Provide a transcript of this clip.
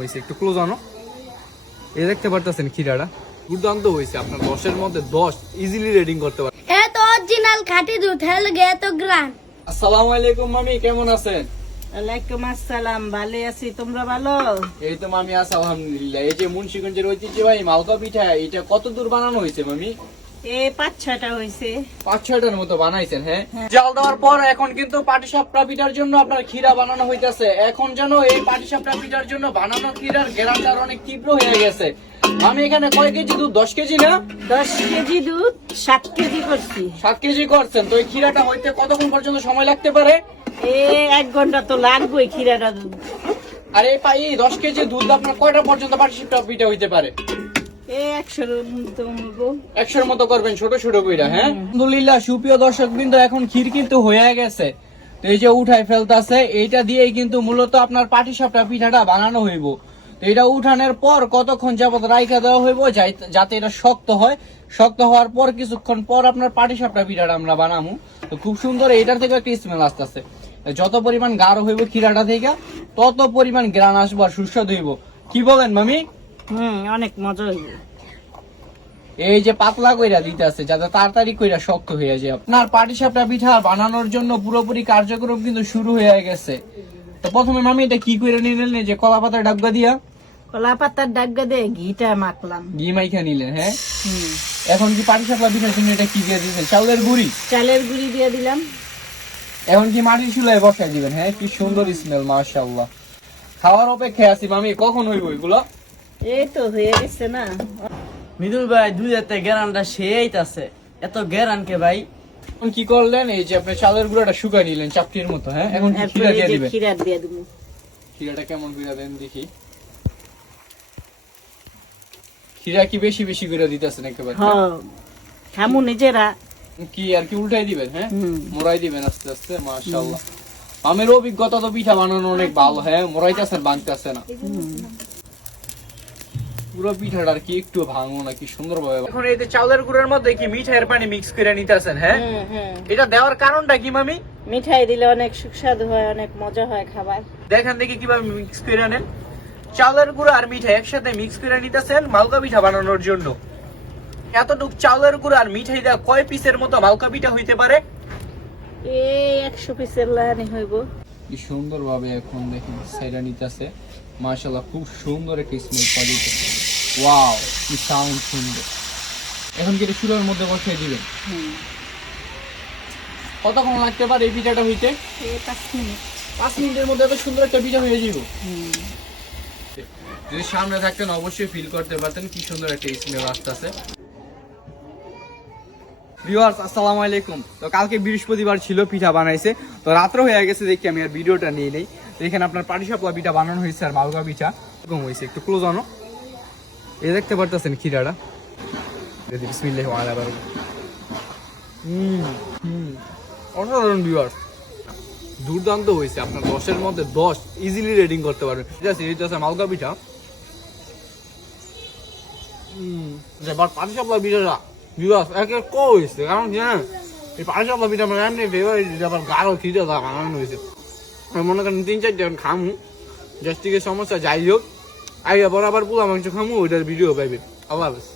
হয়েছে একটু ক্লোজ আনো। এই দেখতে পারতেছেন খিরাটা দুর্দান্ত হয়েছে, আপনার 10-এর মধ্যে 10 ইজিলি রেডিং করতে পারবেন। এত অরিজিনাল খাঁটি দুধ হেলগে এত গ্রান। আসসালামু আলাইকুম মামি, কেমন আছেন? ওয়ালাইকুম আসসালাম, ভালো আছি, তোমরা ভালো? এই তো মামি আছে আলহামদুলিল্লাহ। এই যে মুন্সিগঞ্জের ঐতিহ্যবাহী মালকা পিঠা, এটা কত দূর বানানো হয়েছে মামি? 5-6টা হয়েছে। 5-6টার মতো বানাইছেন। হ্যাঁ, জাল দেওয়ার পর এখন কিন্তু পাটিসাপটা পিঠার জন্য আপনার ক্ষীরা বানানো হইতাছে। এখন যেন এই পাটিসাপটা পিঠার জন্য বানানো ক্ষীরার গ্রামটার অনেক তীব্র হয়ে গেছে। আমি এখানে কয় কেজি দুধ? 10 কেজি না? 10 কেজি দুধ 7 কেজি করছি। 7 কেজি করছেন তো এই ক্ষীরাটা হইতে কতক্ষণ পর্যন্ত সময় লাগতে পারে? 1 ঘন্টা তো লাগবেই ক্ষীরাটা দুধ। আর এই 10 কেজি দুধ আপনার কয়টা পর্যন্ত পাটিসাপটা পিঠা হইতে পারে? 100-র মতো হইবো। 100-র মতো করবেন ছোট ছোট কইরা। হ্যাঁ, আলহামদুলিল্লাহ সুপ্রিয় দর্শক বিন্দু, এখন ক্ষীর কিন্তু হয়ে গেছে। তো এই যে উঠাই ফেলতাছে, এইটা দিয়েই কিন্তু মূলত আপনার পাটিসাপটা পিঠাটা বানানো হইব। তো এটা উঠানোর পর কতক্ষণ যাবত রাইখা দেওয়া হইব যাতে এটা শক্ত হয়। শক্ত হওয়ার পর কিছুক্ষণ পর আপনার পাটিসাপটা পিঠাটা আমরা বানাবো। তো খুব সুন্দর এইটার থেকে একটা স্মেল আসতেছে। যত পরিমাণ গাঢ় হইব ক্ষীরাটা থেকে তত পরিমাণ গ্রান আসবো আর সুস্বাদু হইব। কি বলেন মামি? অনেক মজা হইবে। এই যে পাতলা কইরা দিতে আছে যাতে তাড়াতাড়ি কইরা শক্ত হয়ে যায়। আপনার পাটিসাপটা পিঠা বানানোর জন্য পুরোপুরি কার্যক্রম কিন্তু শুরু হয়ে গেছে। তো প্রথমে মামি এটা কি কইরা নিলেন? এই যে কলা পাতার ডাব্বা দিয়া কলা পাতার ডাগা দিয়ে ঘিটা মাখলাম। ঘি মাইখা নিলেন। হ্যাঁ, এখন কি পাটিসাপটা পিঠার জন্য এটা কি দিয়ে দিয়েছেন? চাউলের গুঁড়ি? চালের গুঁড়ি দিয়ে দিলাম। এখন কি মাটির চুলায় বসাই দিবেন? হ্যাঁ, কি সুন্দর স্মেল, মাশাআল্লাহ। খাওয়ার অপেক্ষায় আছি মামি, কখন হইব এগুলো? এই তো হয়ে গেছে না। মৃদুল ভাই দুধেতে গেরানটা সেইতাছে, এত গেরান কে ভাই? এখন কি করলেন? এই যে আপনি চালের গুঁড়াটা শুকাই নিলেন চাপটির মতো। হ্যাঁ, এখন কি ক্ষীরা দিয়ে দিবেন? ক্ষীরা দিয়ে দিব। ক্ষীরাটা কেমন করে দেন দেখি। ক্ষীরা কি বেশি বেশি করে দিতেছেন একেবারে? হ্যাঁ, খামু নিজেরা। কি আর কি উল্টাই দিবেন? হ্যাঁ, মোড়াই দিবেন আস্তে আস্তে। মাশাআল্লাহ, আমের অভিজ্ঞতা তো পিঠা বানানো অনেক ভালো। হ্যাঁ, মোড়াইতেছেন, ভাঙতেছে না। পুরো পিঠাটা আর কি একটু ভাঙো না, কি সুন্দর ভাবে। এখন এই যে চাউলের গুঁড়ের মধ্যে কি মিঠাইয়ের পানি মিক্স করে নিতেছেন? হ্যাঁ, এটা দেওয়ার কারণটা কি মামি? মিঠাই দিলে অনেক সুস্বাদু হয়, অনেক মজা হয় খাবার। দেখেন দেখি কিভাবে মিক্স করে নেন। চাউলের গুঁড়া আর মিঠাই একসাথে মিক্স করে নিতেছেন মালকা পিঠা বানানোর জন্য। এতটুক চাউলের গুঁড়া আর মিঠাই দেওয়া কয় পিসের মতো মালকা পিঠা হইতে পারে? 100 পিসের লাহানি হইব। কি সুন্দর ভাবে এখন দেখেন সাইডা নিতেছে। মাশাআল্লাহ, খুব সুন্দর একটা স্মেল পাওয়া যাচ্ছে। ওয়াও, কি সাউন্ড সুন্দর। এখন কি এটা চুলার মধ্যে বসিয়ে দিবেন? কতক্ষণ লাগতে পারে এই পিঠাটা হইতে? 5 মিনিট। 5 মিনিটের মধ্যে এত সুন্দর একটা পিঠা হয়ে যাবে। যদি সামনে থাকতেন অবশ্যই ফিল করতে পারতেন কি সুন্দর একটা স্মেল আসতেছে। ভিউয়ার্স, আসসালামু আলাইকুম। তো কালকে বৃহস্পতিবার ছিল, পিঠা বানাইছে। তো রাত্র হয়ে গেছে দেখি আমি আর ভিডিওটা নিয়ে নেই। তো এখানে আপনার পাটিসাপটা পিঠা বানানো হয়েছে আর মালকা পিঠা এরকম হয়েছে। একটু ক্লোজ আনো। এই দেখতে পারতেছেন ক্ষীরাটা। বিসমিল্লাহির রহমানির রহিম। অসাধারণ ভিউয়ার্স, দুর্দান্ত হয়েছে। আপনার 10-এর মধ্যে 10 ইজিলি রেডিং করতে পারবেন। ঠিক আছে, এই আছে মালকা পিঠা। পাটিসাপটা পিঠাটা ভিউয়ার্স এক এক হয়েছে, কারণ জানেন এই পাটিসাপটা পিঠা মানে এমনি ফেভারিট, আবার গাঢ় খিদে বানানো হয়েছে। মনে করেন 3-4 জন খামু, গ্যাস্ট্রিকের সমস্যা যাই হোক, আগে বরাবর পোলা মাংস খামু, ওইটার ভিডিও পাইবেন। আল্লাহ হাফেজ।